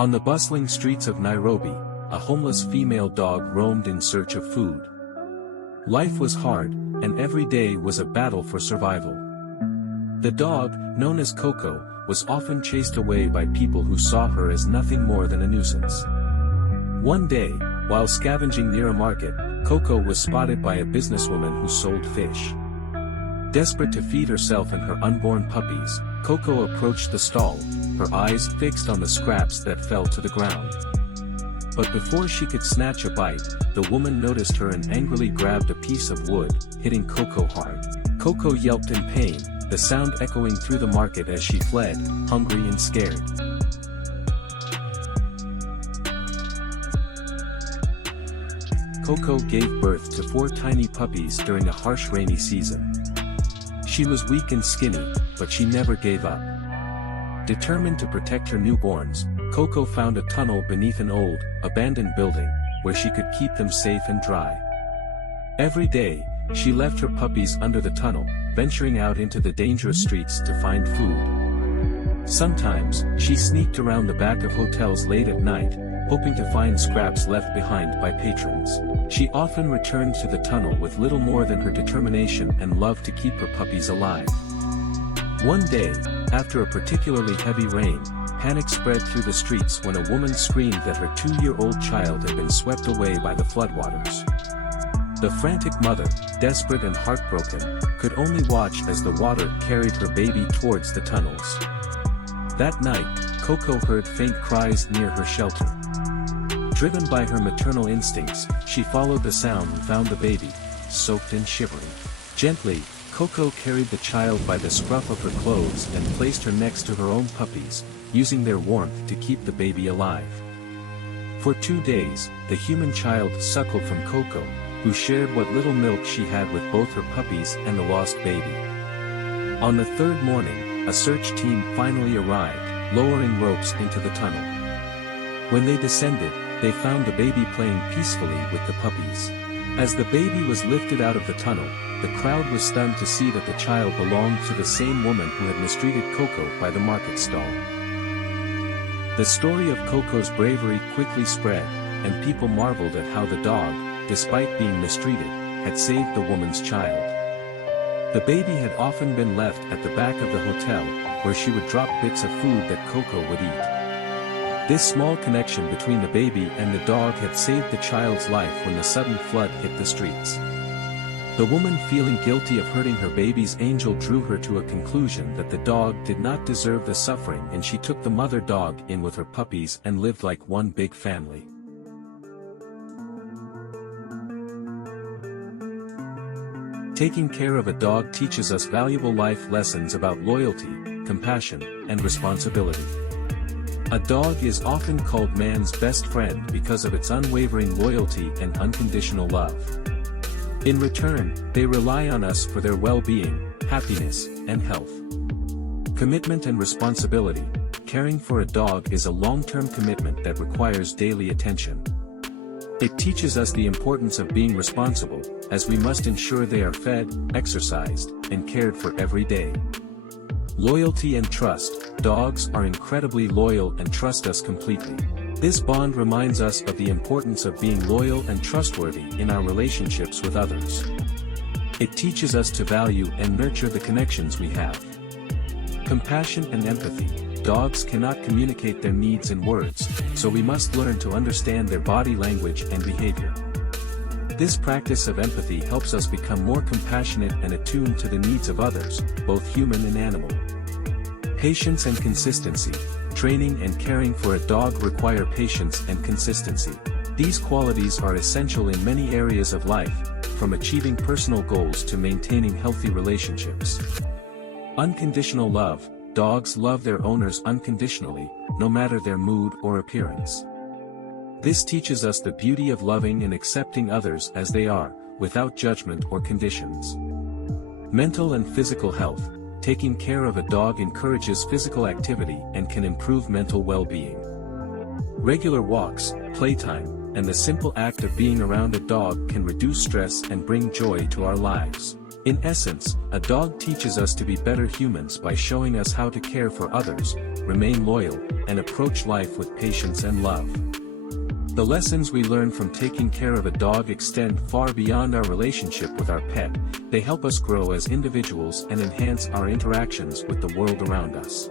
On the bustling streets of Nairobi, a homeless female dog roamed in search of food. Life was hard, and every day was a battle for survival. The dog, known as Koko, was often chased away by people who saw her as nothing more than a nuisance. One day, while scavenging near a market, Koko was spotted by a businesswoman who sold fish. Desperate to feed herself and her unborn puppies, Koko approached the stall, her eyes fixed on the scraps that fell to the ground. But before she could snatch a bite, the woman noticed her and angrily grabbed a piece of wood, hitting Koko hard. Koko yelped in pain, the sound echoing through the market as she fled, hungry and scared. Koko gave birth to 4 tiny puppies during a harsh rainy season. She was weak and skinny, but she never gave up. Determined to protect her newborns, Koko found a tunnel beneath an old, abandoned building, where she could keep them safe and dry. Every day, she left her puppies under the tunnel, venturing out into the dangerous streets to find food. Sometimes, she sneaked around the back of hotels late at night, hoping to find scraps left behind by patrons. She often returned to the tunnel with little more than her determination and love to keep her puppies alive. One day, after a particularly heavy rain, panic spread through the streets when a woman screamed that her 2-year-old child had been swept away by the floodwaters. The frantic mother, desperate and heartbroken, could only watch as the water carried her baby towards the tunnels. That night, Koko heard faint cries near her shelter. Driven by her maternal instincts, she followed the sound and found the baby, soaked and shivering. Gently, Koko carried the child by the scruff of her clothes and placed her next to her own puppies, using their warmth to keep the baby alive. For 2 days, the human child suckled from Koko, who shared what little milk she had with both her puppies and the lost baby. On the 3rd morning, a search team finally arrived, lowering ropes into the tunnel. When they descended, they found the baby playing peacefully with the puppies. As the baby was lifted out of the tunnel, the crowd was stunned to see that the child belonged to the same woman who had mistreated Koko by the market stall. The story of Koko's bravery quickly spread, and people marveled at how the dog, despite being mistreated, had saved the woman's child. The baby had often been left at the back of the hotel, where she would drop bits of food that Koko would eat. This small connection between the baby and the dog had saved the child's life when the sudden flood hit the streets. The woman, feeling guilty of hurting her baby's angel, drew her to a conclusion that the dog did not deserve the suffering, and she took the mother dog in with her puppies and lived like one big family. Taking care of a dog teaches us valuable life lessons about loyalty, compassion, and responsibility. A dog is often called man's best friend because of its unwavering loyalty and unconditional love. In return, they rely on us for their well-being, happiness, and health. Commitment and responsibility. Caring for a dog is a long-term commitment that requires daily attention. It teaches us the importance of being responsible, as we must ensure they are fed, exercised, and cared for every day. Loyalty and trust. Dogs are incredibly loyal and trust us completely. This bond reminds us of the importance of being loyal and trustworthy in our relationships with others. It teaches us to value and nurture the connections we have. Compassion and empathy. Dogs cannot communicate their needs in words, so we must learn to understand their body language and behavior. This practice of empathy helps us become more compassionate and attuned to the needs of others, both human and animal. Patience and consistency. Training and caring for a dog require patience and consistency. These qualities are essential in many areas of life, from achieving personal goals to maintaining healthy relationships. Unconditional love. Dogs love their owners unconditionally, no matter their mood or appearance. This teaches us the beauty of loving and accepting others as they are, without judgment or conditions. Mental and physical health. Taking care of a dog encourages physical activity and can improve mental well-being. Regular walks, playtime, and the simple act of being around a dog can reduce stress and bring joy to our lives. In essence, a dog teaches us to be better humans by showing us how to care for others, remain loyal, and approach life with patience and love. The lessons we learn from taking care of a dog extend far beyond our relationship with our pet. They help us grow as individuals and enhance our interactions with the world around us.